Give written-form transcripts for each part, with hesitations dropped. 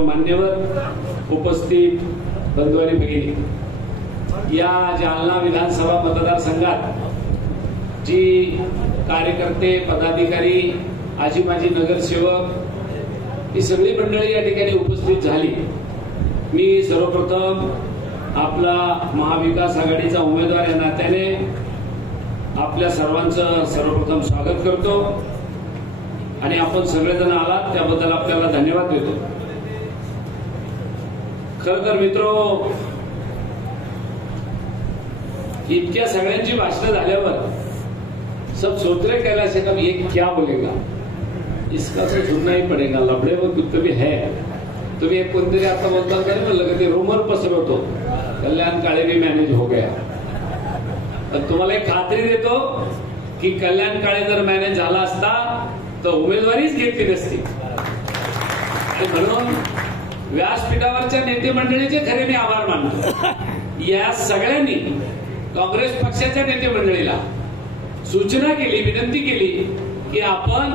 सर्व मान्यवर उपस्थित बंधू आणि भगिनी, या जालना विधानसभा मतदारसंघात जी कार्यकर्ते, पदाधिकारी, आजी माजी नगरसेवक ही सगळी मंडळी या ठिकाणी उपस्थित झाली, मी सर्वप्रथम आपला महाविकास आघाडीचा उमेदवार या नात्याने आपल्या सर्वांचं सर्वप्रथम स्वागत करतो आणि आपण सगळेजण आलात त्याबद्दल आपल्याला धन्यवाद देतो। खरं तर मित्रो, इतक्या सगळ्यांची भाषणं झाल्यावर सब सोच रहे कैलाश से कभी ये क्या बोलेगा, इसका तो सुनना ही पड़ेगा, लफड़े वो कुछ भी है। तुम्ही एक कोणतरी आता बोलता का म्हणलं ते रूमर पसरवतो, कल्याण काळे भी मॅनेज हो गया। पण तुम्हाला एक खात्री देतो की कल्याण काळे जर मॅनेज झाला असता तर उमेदवारीच घेतली नसती। म्हणून व्यासपीठावरच्या नेते मंडळीचे खरे मी आभार मानतो। या सगळ्यांनी काँग्रेस पक्षाच्या नेते मंडळीला सूचना केली, विनंती केली की आपण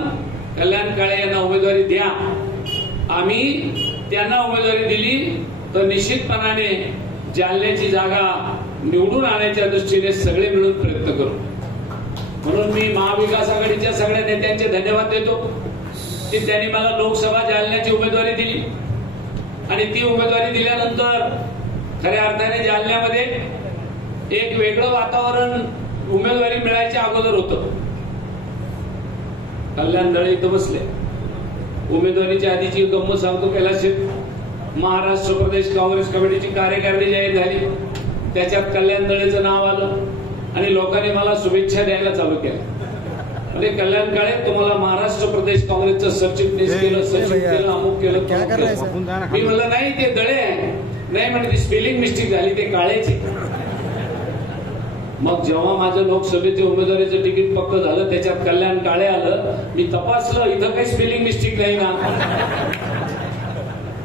कल्याण काळे यांना उमेदवारी द्या। आम्ही त्यांना उमेदवारी दिली तर निश्चितपणाने जालन्याची जागा निवडून आणण्याच्या दृष्टीने सगळे मिळून प्रयत्न करू। म्हणून मी महाविकास आघाडीच्या सगळ्या नेत्यांचे धन्यवाद देतो की त्यांनी मला लोकसभा जालन्याची उमेदवारी दिली आणि ती उमेदवारी दिल्यानंतर खऱ्या अर्थाने जालन्यामध्ये एक वेगळं वातावरण उमेदवारी मिळायच्या अगोदर होतं। कल्याण दळे इथं बसले, उमेदवारीच्या आधीची गंमत सांगतो। कैलास महाराष्ट्र प्रदेश काँग्रेस कमिटीची कार्यकारिणी जाहीर झाली, त्याच्यात कल्याण दळेचं नाव आलं आणि लोकांनी मला शुभेच्छा द्यायला चालू केलं। म्हणजे कल्याण काळे तुम्हाला महाराष्ट्र प्रदेश काँग्रेसचं सरचिटणीस केलं, सचिव केलं, अमुक केलं। मी म्हणलं नाही ते दळे आहे, नाही म्हणजे स्पेलिंग मिस्टेक झाली, ते काळेचे। मग जेव्हा माझं लोकसभेचे उमेदवारीचं तिकीट पक्क झालं, त्याच्यात कल्याण काळे आलं, मी तपासलं इथं काही स्पेलिंग मिस्टेक नाही ना।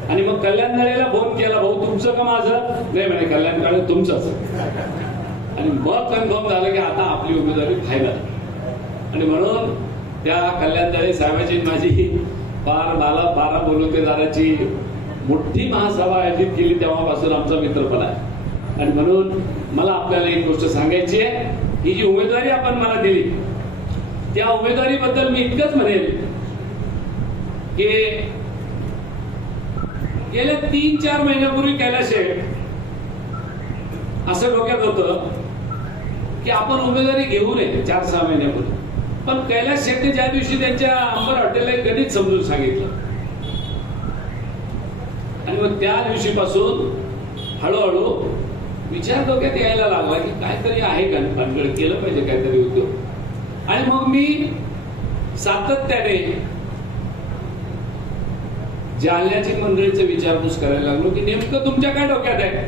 आणि मग कल्याण काळेला फोन केला, भाऊ तुमचं का माझं? नाही म्हणे कल्याण काळे तुमचंच। आणि मग कन्फर्म झालं की आता आपली उमेदवारी फायनल। आणि म्हणून त्या कल्याण काळे साहेबांची माझी फार मला 12 बोलवतेदाराची मोठी महासभा आयोजित केली, तेव्हापासून आमचा मित्रपणा आहे। आणि म्हणून मला आपल्याला एक गोष्ट सांगायची आहे, ही जी उमेदवारी आपण मला दिली त्या उमेदवारीबद्दल मी इतकंच म्हणेल की गेल्या 3-4 महिन्यापूर्वी कैलाश असं डोक्यात होतं की आपण उमेदवारी घेऊ नये 4-6 महिन्यापूर्वी। पण कैलास शेट्टी ज्या दिवशी त्यांच्या अंबर हॉटेलला एक गणित समजून सांगितलं आणि मग त्या दिवशीपासून हळूहळू विचार डोक्यात यायला लागला की काहीतरी आहे का, भानगड केलं पाहिजे काहीतरी उद्योग। आणि मग मी सातत्याने जालन्याची मंडळीचं विचारपूस करायला लागलो की नेमकं तुमच्या काय डोक्यात आहे।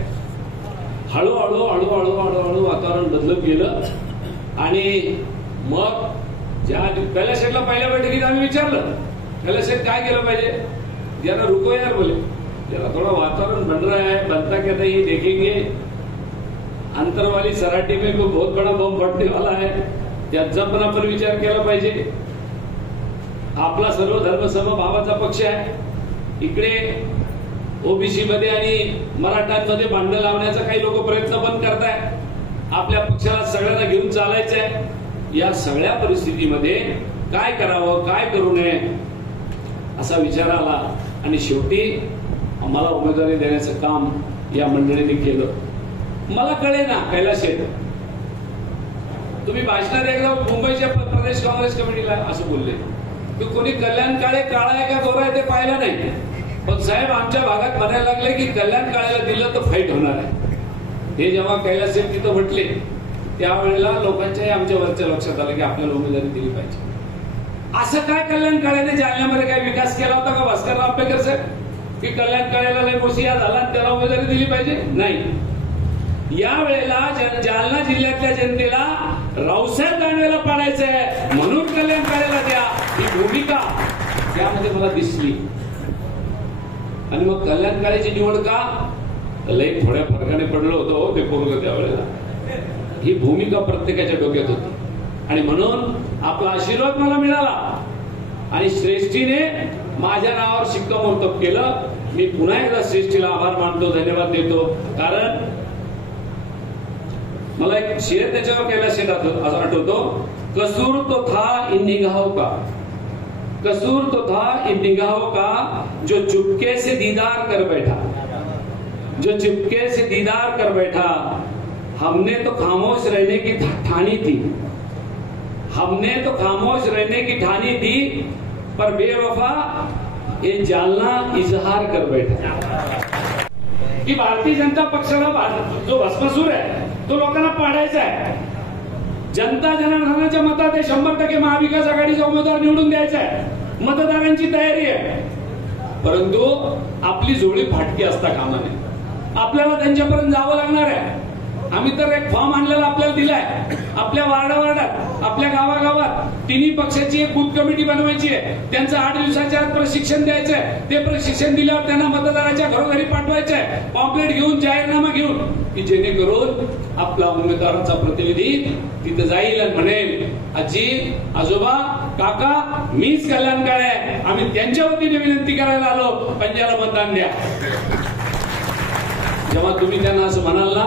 हळूहळू हळूहळू हळूहळू वातावरण बदलत गेलं आणि मग ज्या कैलाश शेठला पहिल्या बैठकीत आम्ही विचारलं, कैलाश शेठ काय केलं पाहिजे? जरा रुको यार बोले, जरा थोड़ा वातावरण बन रहा है, बनता क्या था ये देखेंगे, अंतर वाली सराठी में कोई बहुत बड़ा बम फटने वाला है, त्याचा पण आपण विचार केला पाहिजे। आपला सर्व धर्म समभावाचा पक्ष आहे, इकडे ओबीसी मध्ये आणि मराठ्यांमध्ये भांडण लावण्याचा काही लोक प्रयत्न पण करतायत। आपल्या पक्षाला सगळ्यांना घेऊन चालायचं आहे। या सगळ्या परिस्थितीमध्ये काय करावं, काय करू नये असा विचार आला आणि शेवटी आम्हाला उमेदवारी देण्याचं काम या मंडळीने केलं। मला कळे ना कैलास शेठ, तुम्ही भाषणात एकदा मुंबईच्या प्रदेश काँग्रेस कमिटीला असं बोलले की कोणी कल्याण काळे काळा आहे का गोरा आहे ते पाहिलं नाही, पण साहेब आमच्या भागात म्हणायला लागले की कल्याण काळेला दिलं तर फाईट होणार आहे। हे जेव्हा कैलास शेठ तिथं म्हटले त्यावेळेला लोकांच्याही आमच्या वरच्या लक्षात आलं की आपल्याला उमेदवारी दिली पाहिजे। असं काय कल्याण काळेने जालन्यामध्ये काय विकास केला होता का भास्करराव आंबेडकर साहेब की कल्याण काळेला लय मोसिया झाला आणि त्याला उमेदवारी दिली पाहिजे? नाही। या वेळेला जालना जिल्ह्यातल्या जनतेला रावसाहेब दानवेला पाडायचंय म्हणून कल्याण काळेला द्या, ही भूमिका त्यामध्ये मला दिसली। आणि मग कल्याण काळेची निवड का लय थोड्या फरकाने पडलं होतं ते पोरग त्यावेळेला, ही भूमिका प्रत्येकाच्या डोक्यात होती आणि म्हणून आपला आशीर्वाद मला मिळाला आणि श्रेष्ठीने माझ्या नावावर शिक्कामोर्तब केलं. मी पुन्हा एकदा श्रेष्ठीला आभार मानतो, धन्यवाद देतो. कारण मला एक शेर त्याच्यावर केला शेर असं आठवतो, कसूर तो था इन निगाहों का, कसूर तो था इन निगाहों का, जो चुपके से दीदार कर बैठा, जो चुपके से दीदार कर बैठा. हमने तो खामोश रहने की ठानी थी, हमने तो खामोश रहने की ठानी थी, पर बेवफा ये जालना इजहार कर बैठा. की भारतीय जनता पक्षाला जो भस्मासूर आहे तो लोकांना पाडायचा आहे. जनता जनार्दनाच्या मतात 100% महाविकास आघाडीचा उमेदवार निवडून द्यायचा आहे. मतदारांची तयारी आहे. परंतु आपली जोडी फाटकी असता कामा नये. आपल्याला त्यांच्यापर्यंत जावं लागणार आहे. आम्ही तर एक फॉर्म आणलेला आपल्याला दिलाय. आपल्या वार्डात आपल्या गावागावात तिन्ही पक्षाची एक बूथ कमिटी बनवायची आहे. त्यांचं 8 दिवसाच्या आत प्रशिक्षण द्यायचं आहे. ते प्रशिक्षण दिल्यावर त्यांना मतदाराच्या घरोघरी पाठवायचं आहे. पॉम्पलेट घेऊन, जाहीरनामा घेऊन, की जेणेकरून आपला उमेदवाराचा प्रतिनिधी तिथे जाईल आणि म्हणेल, आजी, आजोबा, काका, मीच कल्याणकार आहे. आम्ही त्यांच्या वतीने विनंती करायला आलो, पंजाला मतदान द्या. जेव्हा तुम्ही त्यांना असं म्हणाल ना,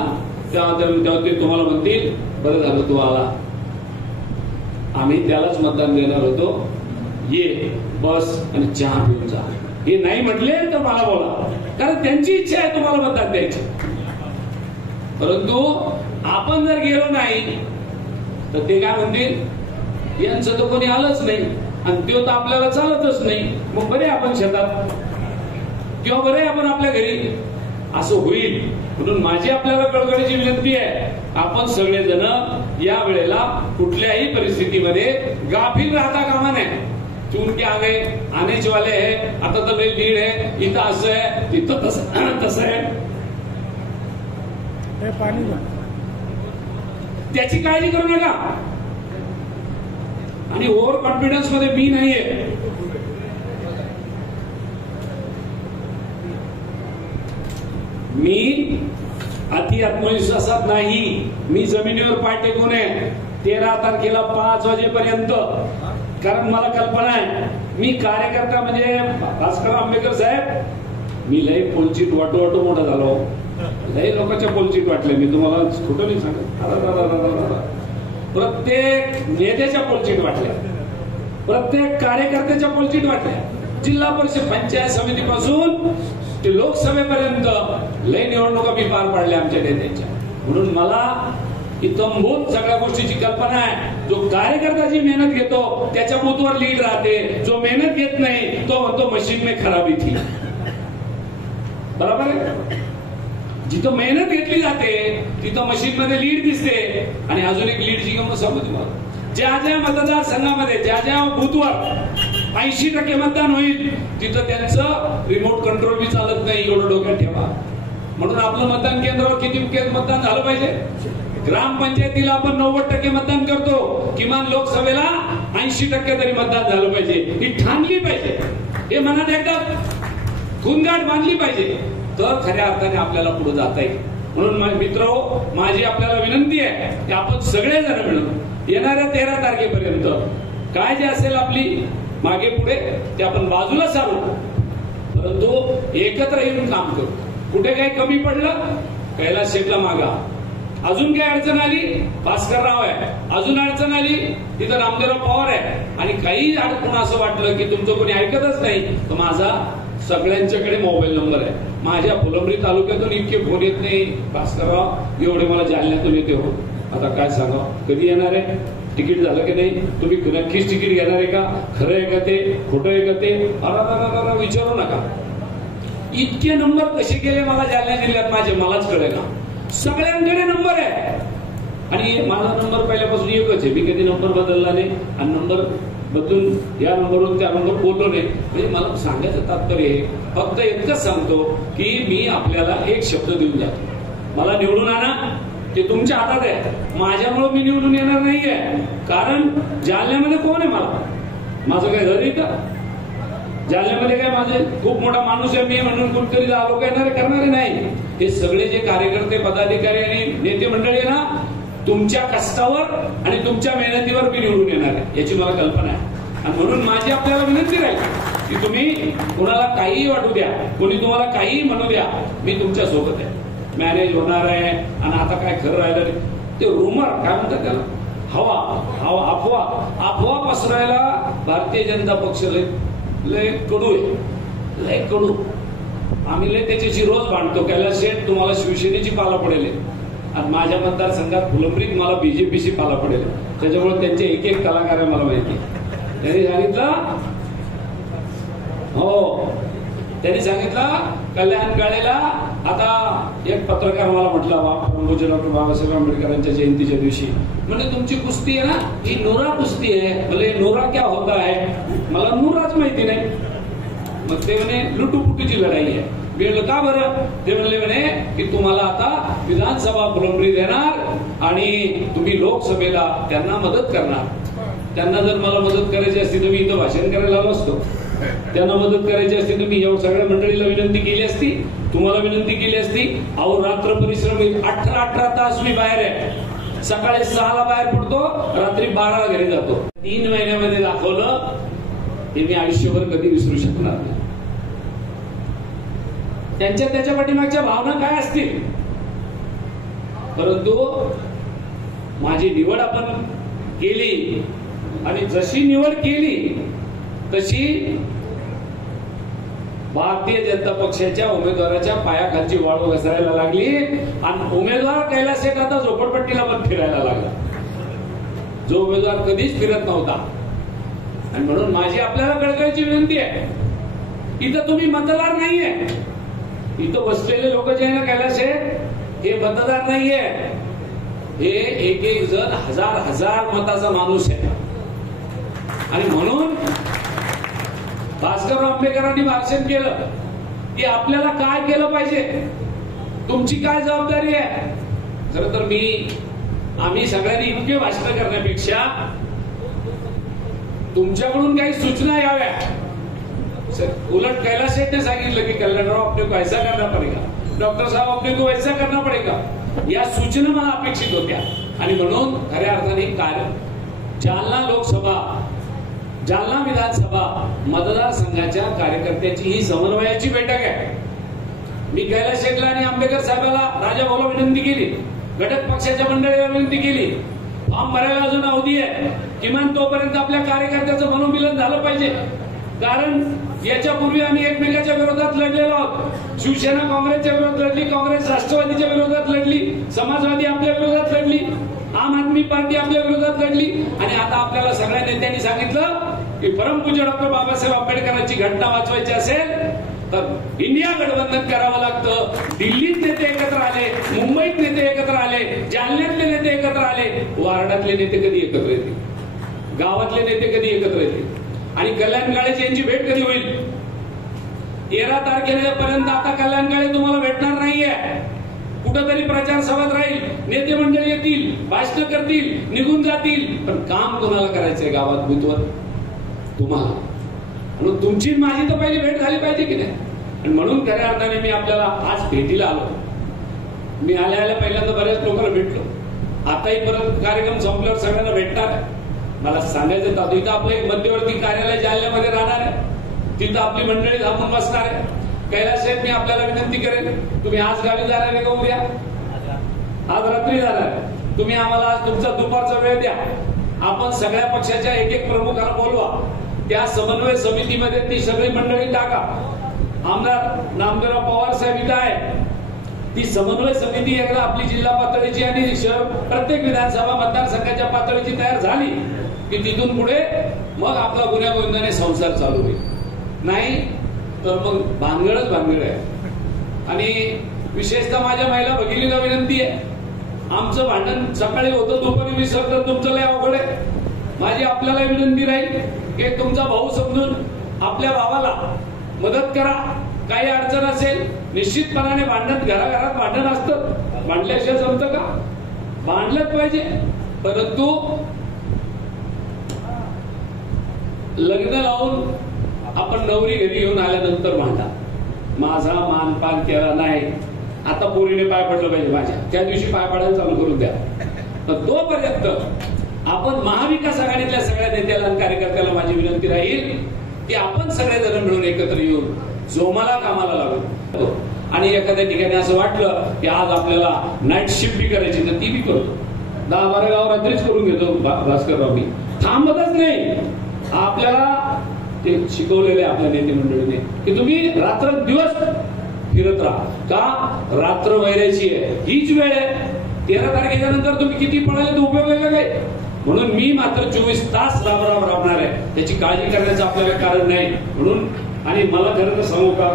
तेव्हा ते तुम्हाला म्हणतील, बरं झालं तू आला, आम्ही त्यालाच मतदान देणार होतो, ये बस आणि चहा पिऊन जा. हे नाही म्हटले तर मला बोला, कारण त्यांची इच्छा आहे तुम्हाला मतदान द्यायची. परंतु आपण जर गेलो नाही तर ते काय म्हणतील, यांचं तर कोणी आलंच नाही आणि तो तर आपल्याला चालतच नाही, मग बरे आपण शेतात किंवा बरे आपण आपल्या घरी, असं होईल. म्हणून माझी आपल्याला कळकळीची विनंती आहे, आपण सगळेजण या वेळेला कुठल्याही परिस्थितीमध्ये गाफील राहता कामा नये. चून के आगे आनेच वाले है, आता तर लई लीड आहे, इथं असं आहे, तिथं तसं आहे, त्याची काळजी करू नका. आणि ओव्हर कॉन्फिडन्स मध्ये मी नाहीये. मी अति आत्मविश्वासात नाही. मी जमिनीवर पाय टेकून आहे 13 तारखेला 5 वाजेपर्यंत. कारण मला कल्पना आहे, मी कार्यकर्ता म्हणजे भास्कर आंबेडकर साहेब, मी लय पोलचीट वाटो मोठा झालो. लय लोकांच्या पोलचीट वाटले. मी तुम्हाला खोटं नाही सांगत. प्रत्येक नेत्याच्या पोलचीट वाटल्या, प्रत्येक कार्यकर्त्याच्या पोलचीट वाटल्या. जिल्हा परिषद पंचायत समितीपासून ते लोकसभेपर्यंत लय निवडणुका मी पार पाडल्या आमच्या नेत्यांच्या. म्हणून मला इतंभूत सगळ्या गोष्टीची कल्पना आहे. जो कार्यकर्ता जी मेहनत घेतो त्याच्या बूथवर लीड राहते. जो मेहनत घेत नाही तो म्हणतो मशीन में खराबी थी. बरोबर आहे. जिथं मेहनत घेतली जाते तिथं मशीन मध्ये लीड दिसते. आणि अजून एक लीडची गंमत समजू, ज्या ज्या मतदारसंघामध्ये ज्या ज्या बूथवर 80% मतदान होईल तिथं त्यांचं रिमोट कंट्रोल बी चालत नाही. एवढं डोक्यात ठेवा. म्हणून आपलं मतदान केंद्रावर किती मतदान झालं पाहिजे. ग्रामपंचायतीला आपण 90% मतदान करतो, किमान लोकसभेला 80% तरी मतदान झालं पाहिजे. ही ठाणली पाहिजे. हे मनात एकदा खूनगाठ बांधली पाहिजे, तर खऱ्या अर्थाने आपल्याला पुढे जाता येईल. म्हणून मित्र, माझी आपल्याला विनंती आहे की आपण सगळेजण मिळून येणाऱ्या 13 तारखेपर्यंत काय जे असेल आपली मागे पुढे ते आपण बाजूला सारू, परंतु एकत्र येऊन काम करू. कुठे काही कमी पडलं कैलास शेठला मागा. अजून काही अडचण आली भास्करराव आहे. अजून अडचण आली तिथं रामदेवराव पवार आहे. आणि काही कोण असं वाटलं की तुमचं कोणी ऐकतच नाही तर माझा सगळ्यांच्याकडे मोबाईल नंबर आहे. माझ्या फुलंब्री तालुक्यातून इतके फोन येत नाही, भास्करराव एवढे मला जालन्यातून येते. हो आता काय सांगा, कधी येणार आहे, तिकीट झालं की नाही, तुम्ही नक्कीच तिकीट घेणार आहे का, खरं आहे का ते, खोटं आहे का ते, अरा विचारू नका. इतके नंबर कसे गेले मला जालना जिल्ह्यात माझे मलाच कळे ना. सगळ्यांकडे नंबर आहे. आणि माझा नंबर पहिल्यापासून एकच आहे. मी कधी नंबर बदलला नाही आणि नंबर बदलून या नंबरवरून त्या नंबर बोललो नाही. म्हणजे मला सांगायचं तात्पर्य आहे, फक्त इतकंच सांगतो की मी आपल्याला एक शब्द देऊन जातो, मला निवडून आणा. ते तुमच्या हातात आहे. माझ्यामुळे मी निवडून येणार नाहीये. कारण जालन्यामध्ये कोण आहे, मला माझं काय घर आहे का जालन्यामध्ये? काय माझे खूप मोठा माणूस आहे मी म्हणून कुठतरी लोक येणारे करणारे नाही. हे सगळे जे कार्यकर्ते, पदाधिकारी आणि नेते मंडळी आहे ना, तुमच्या कष्टावर आणि तुमच्या मेहनतीवर मी निवडून येणार आहे याची मला कल्पना आहे. आणि म्हणून माझी आपल्याला विनंती राहील की तुम्ही कुणाला काहीही वाटू द्या, कोणी तुम्हाला काहीही म्हणू द्या, मी तुमच्या सोबत आहे, मॅनेज होणार आहे. आणि आता काय खरं राहिलं नाही, ते रुमर काय म्हणतात त्याला, हवा अफवा पसरायला भारतीय जनता पक्ष लय कडू आहे, लय कडू. आम्ही लय त्याच्याशी रोज भांडतो. कैलास शेठ तुम्हाला शिवसेनेची पाला पडेल आणि माझ्या मतदारसंघात फुलंब्रीत मला बीजेपीची पाला पडेल. त्याच्यामुळे त्यांचे एक एक कलाकार आहे मला माहिती. त्यांनी सांगितलं त्यांनी सांगितलं कल्याण काळेला. आता एक पत्रकार मला म्हटला पूज्य डॉक्टर बाबासाहेब आंबेडकरांच्या जयंतीच्या दिवशी, म्हणजे तुमची कुस्ती आहे ना ही नूरा कुस्ती आहे. भले नूरा क्या होता है, मला नूराच माहिती नाही. मग ते म्हणे लुटूपुटूची लढाई आहे. मी म्हणलं का बरं? ते म्हणले म्हणे की तुम्हाला आता विधानसभा फुलंब्री देणार आणि तुम्ही लोकसभेला त्यांना मदत करणार. त्यांना जर मला मदत करायची असती तर मी इथं भाषण करायला आलो असतो. त्यांना मदत करायची असती तर मी एवढ्या सगळ्या मंडळीला विनंती केली असती, तुम्हाला विनंती केली असती. अहो रात्र परिश्रम 18 तास मी बाहेर आहे. सकाळी 6ला बाहेर पडतो, रात्री 12ला घरी जातो. 3 महिन्यामध्ये दाखवलं हे मी आयुष्यभर कधी विसरू शकणार नाही. त्याच्या पाठीमागच्या भावना काय असतील, परंतु माझी निवड आपण केली आणि जशी निवड केली तशी भारतीय जनता पक्षाच्या उमेदवाराच्या पायाखालची वाळू घसरायला लागली आणि उमेदवार कैलास शेठ आता झोपडपट्टीला पण फिरायला लागला, जो उमेदवार कधीच फिरत नव्हता. आणि म्हणून माझी आपल्याला कळकळीची विनंती आहे, इथं तुम्ही मतदार नाहीये. इथं बसलेले लोक जे आहे ना कैलास शेठ, हे मतदार नाहीये. हे एक एक जण हजार मताचा माणूस आहे. आणि म्हणून भास्करराव आंबेडकरांनी भाषण केलं की आपल्याला काय केलं पाहिजे, तुमची काय जबाबदारी आहे. खरं तर आम्ही सगळ्यांनी इतके भाषण करण्यापेक्षा तुमच्याकडून काही सूचना याव्या. उलट कैलास शेठ ने सांगितलं की कल्याणराव आपने को ऐसा करना पडेगा, डॉक्टर साहब आपने को वैसा करना पडेगा, या सूचना मला अपेक्षित होत्या. आणि म्हणून खऱ्या अर्थाने जालना लोकसभा, जालना विधानसभा मतदारसंघाच्या कार्यकर्त्याची ही समन्वयाची बैठक आहे. मी कैलास शेठला आणि आंबेडकर साहेबाला, राजा भाऊला विनंती केली, घटक पक्षाच्या मंडळीला विनंती केली, फॉर्म भरायला अजून अवधी आहे, किमान तोपर्यंत आपल्या कार्यकर्त्याचं मनोमिलन झालं पाहिजे. कारण याच्यापूर्वी आम्ही एकमेकाच्या विरोधात लढलेलो आहोत. शिवसेना काँग्रेसच्या विरोधात लढली, काँग्रेस राष्ट्रवादीच्या विरोधात लढली, समाजवादी आपल्या विरोधात लढली, आम आदमी पार्टी आपल्या विरोधात लढली. आणि आता आपल्याला सगळ्या नेत्यांनी सांगितलं की परमपूज्य डॉक्टर बाबासाहेब आंबेडकरांची घटना वाचवायची असेल तर इंडिया गठबंधन करावं लागतं. दिल्लीत नेते एकत्र आले, मुंबईत नेते एकत्र आले, जालन्यातले नेते एकत्र आले, वार्डातले नेते कधी एकत्र येतील, गावातले नेते कधी एकत्र येतील. आणि कल्याण काळेची यांची भेट कधी होईल? 13 तारखेपर्यंत आता कल्याण काळे तुम्हाला भेटणार नाहीये. कुठेतरी प्रचार सभात राहील, नेते मंडळी येतील, भाषण करतील, निघून जातील, पण काम कोणाला करायचंय गावात बुथवर? तुम्हाला. म्हणून तुमची माझी तर पहिली भेट झाली पाहिजे की नाही. आणि म्हणून खऱ्या अर्थाने मी आपल्याला आज भेटीला आलो. मी आल्या पहिल्यांदा बऱ्याच लोकांना भेटलो, आताही परत कार्यक्रम संपल्यावर सगळ्यांना भेटणार आहे. मला सांगायचं तर इथं आपलं एक मध्यवर्ती कार्यालय जालन्यामध्ये राहणार आहे, तिथं आपली मंडळी थांबून बसणार आहे. कैलास साहेब, मी आपल्याला विनंती करेन, तुम्ही आज गावी जाणार आहे का उद्या? आज रात्री जाणार आहे. तुम्ही आम्हाला आज तुमचा दुपारचा वेळ द्या. आपण सगळ्या पक्षाच्या एक एक प्रमुखांना बोलवा, त्या समन्वय समितीमध्ये ती सगळी मंडळी टाका. आमदार नामदेवराव पवार साहेब इथं आहे. ती समन्वय समिती एकदा आपली जिल्हा पातळीची आणि प्रत्येक विधानसभा मतदारसंघाच्या पातळीची तयार झाली की तिथून पुढे मग आपला गुन्ह्या गोविंदाने संसार चालू होईल. नाही तर मग भानगडच भानगड आहे. आणि विशेषतः माझ्या महिला भगिनीला विनंती आहे, आमचं भांडण सकाळी होतं, दुपारी विसरतं, तुमचं लय अवघड आहे. माझी आपल्याला विनंती राहील की तुमचा भाऊ समजून आपल्या भावाला मदत करा. काही अडचण असेल, निश्चितपणाने भांडण घराघरात भांडण असतं, भांडल्याशिवाय जमतं का? भांडलंच पाहिजे. परंतु लग्न लावून आपण नवरी घरी घेऊन आल्यानंतर भांडा. माझा मानपान केला नाही, आता पोरीने पाय पडलं पाहिजे माझ्या, त्या दिवशी पाय पडायला चालू करून द्या. तर तोपर्यंत आपण महाविकास आघाडीतल्या सगळ्या नेत्याला आणि कार्यकर्त्याला माझी विनंती राहील की आपण सगळेजण मिळून एकत्र येऊन जोमाला कामाला लागू आणि एखाद्या ठिकाणी असं वाटलं की आज आपल्याला नाईट शिफ्ट बी करायची तर ती बी करतो 10-12 गाव रात्रीच करून घेतो भास्करराव मी थांबतच नाही आपल्याला ते शिकवलेले आपल्या नेते मंडळीने की तुम्ही रात्र दिवस फिरत राहा का रात्र वैरायची आहे हीच वेळ आहे 13 तारखेच्या नंतर तुम्ही किती पळाले तर उपयोग आहे का काय म्हणून मी मात्र 24 तास राबणार आहे त्याची काळजी करण्याचं आपल्याला कारण नाही म्हणून आणि मला खरं तर सांगू का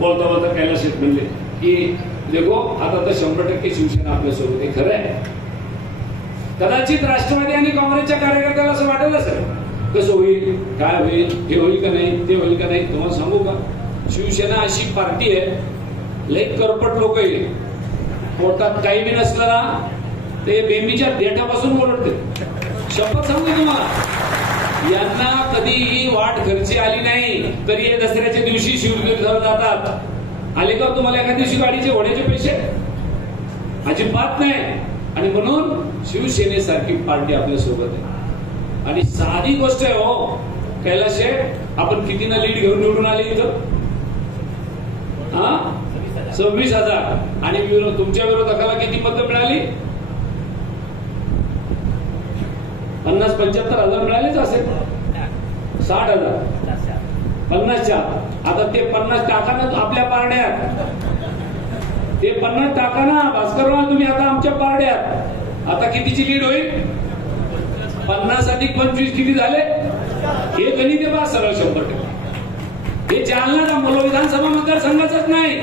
बोलता बोलता कैलास शेठ म्हणले की देखो आता तर 100% शिवसेना आपल्यासोबत आहे खरं आहे कदाचित राष्ट्रवादी आणि काँग्रेसच्या कार्यकर्त्याला असं वाटत असेल कसं होईल काय होईल हे होईल का नाही ते होईल का नाही तुम्हाला सांगू का शिवसेना अशी पार्टी आहे लई करपट लोक आहे पोटात काही बी नसलं ना ते बेंबीच्या देठापासून ओरडते शपथ सांगू तुम्हाला यांना कधीही वाट घरची आली नाही तरी हे दसऱ्याच्या दिवशी शिवसेनेवर जातात आले का तुम्हाला एका दिवशी गाडीचे घोड्याचे पैसे अजिबात नाही आणि म्हणून शिवसेनेसारखी पार्टी आपल्या सोबत आहे आणि साधी गोष्ट आहे हो कैलास शेठ आपण किती ना लीड घेऊन निवडून आले इथं 26,000 आणि तुमच्या विरोधकाला किती मतं मिळाली 50-75,000 मिळालेच असेल 60,000 50च्या आता ते 50 टाका ना आपल्या पारड्यात ते 50 टाका ना भास्करराव तुम्ही आता आमच्या पारड्यात आता कितीची लीड होईल 50 अधिक 25 किती झाले हे गणित आहे सरळ 100% हे जालना मुलं विधानसभा मतदारसंघाचंच नाही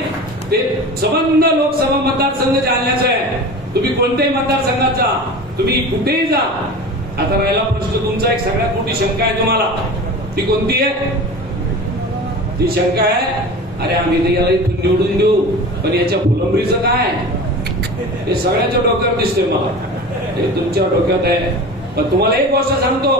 ते संबंध लोकसभा मतदारसंघ जालन्याचं आहे तुम्ही कोणत्याही मतदारसंघात जा तुम्ही कुठेही जा आता राहिला प्रश्न तुमचा एक सगळ्यात मोठी शंका आहे तुम्हाला ती कोणती आहे ती शंका आहे अरे आम्ही तर याला इथून निवडून देऊ पण याच्या फुलंबरीचं काय हे सगळ्याच्या डोक्यावर दिसतंय मला हे तुमच्या डोक्यात आहे पण तुम्हाला एक गोष्ट सांगतो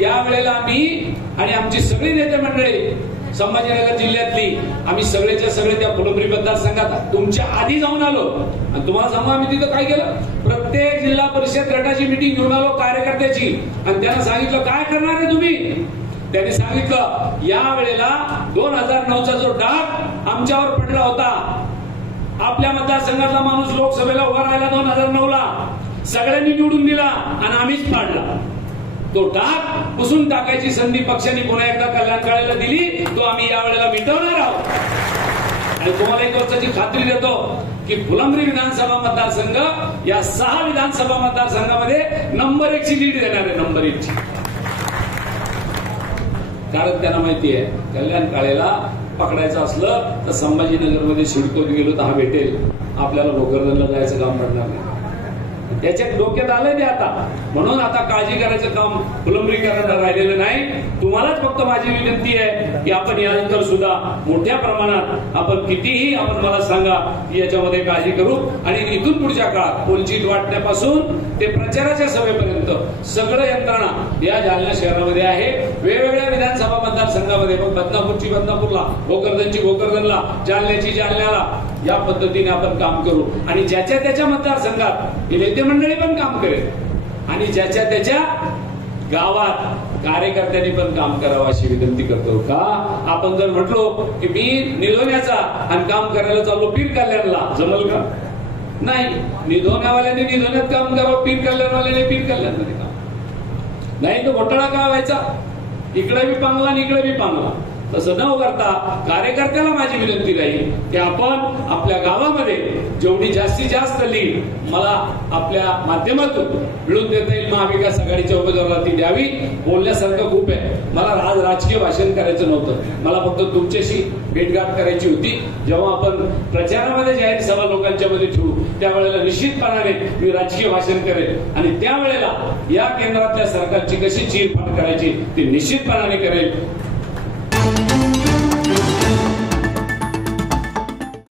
या वेळेला मी आणि आमची सगळी नेते मंडळी संभाजीनगर जिल्ह्यातली आम्ही सगळेच्या सगळे त्या फुलंब्री मतदारसंघात तुमच्या आधी जाऊन आलो आणि तुम्हाला सांगू आम्ही तिथं काय केलं प्रत्येक जिल्हा परिषद गटाची मिटिंग घेऊन आलो कार्यकर्त्याची आणि त्यांना सांगितलं काय करणार आहे तुम्ही त्यांनी सांगितलं या वेळेला 2009चा जो डाग आमच्यावर पडला होता आपल्या मतदारसंघातला माणूस लोकसभेला उभा राहिला 2009ला सगळ्यांनी निवडून दिला आणि आम्हीच पाडला तो डाग पुसून टाकायची संधी पक्षांनी पुन्हा एकदा कल्याण काळेला दिली तो आम्ही या वेळेला मिटवणार आहोत आणि तुम्हाला एक गोष्टाची खात्री देतो की फुलंब्री विधानसभा मतदारसंघ या 6 विधानसभा मतदारसंघामध्ये नंबर 1 ची लीड देणार आहे नंबर 1 ची कारण त्यांना माहिती आहे कल्याण काळेला पकडायचं असलं तर संभाजीनगरमध्ये शिडकोत गेलो तर हा भेटेल आपल्याला भोकरदनला जायचं काम पडणार नाही त्याच्या डोक्यात आलंय ते आता म्हणून आता काळजी करायचं काम फुलंब्री करायला राहिलेलं नाही तुम्हालाच फक्त माझी विनंती आहे की आपण यानंतर सुद्धा मोठ्या प्रमाणात आपण कितीही आपण मला सांगा की याच्यामध्ये काळजी करू आणि इथून पुढच्या काळात पोलचीत वाटण्यापासून ते प्रचाराच्या सभेपर्यंत सगळं यंत्रणा या जालना शहरामध्ये आहे वेगवेगळ्या विधानसभा मतदारसंघामध्ये मग बदनापूरची बदनापूरला भोकरदनची भोकरदनला जालन्याची जालन्याला या पद्धतीने आपण काम करू आणि ज्याच्या त्याच्या मतदारसंघात नेते मंडळी पण काम करेल आणि ज्याच्या त्याच्या गावात कार्यकर्त्यांनी पण काम करावं अशी विनंती करतो का आपण जर म्हटलो की मी निधोण्याचा आणि काम करायला चाललो पीर कल्याणला जमल का नाही निधोण्यावाल्याने निधोण्यात काम करावं पीर कल्याणवाल्याने पीर कल्याणमध्ये काम नाही तो घोटाळा का व्हायचा इकडे बी पांगला आणि इकडे बी पांगला तसं न करता कार्यकर्त्याला माझी विनंती राहील की आपण आपल्या गावामध्ये जेवढी जास्तीत जास्त लीड मला आपल्या माध्यमातून मिळून देता येईल महाविकास आघाडीच्या उमेदवाराला ती द्यावी बोलण्यासारखं खूप आहे मला आज राजकीय भाषण करायचं नव्हतं मला फक्त तुमच्याशी भेटगाठ करायची होती जेव्हा आपण प्रचारामध्ये जाहीर सभा लोकांच्या मध्ये ठेवू त्यावेळेला निश्चितपणाने मी राजकीय भाषण करेल आणि त्यावेळेला या केंद्रातल्या सरकारची कशी चीरफाड करायची ती निश्चितपणाने करेल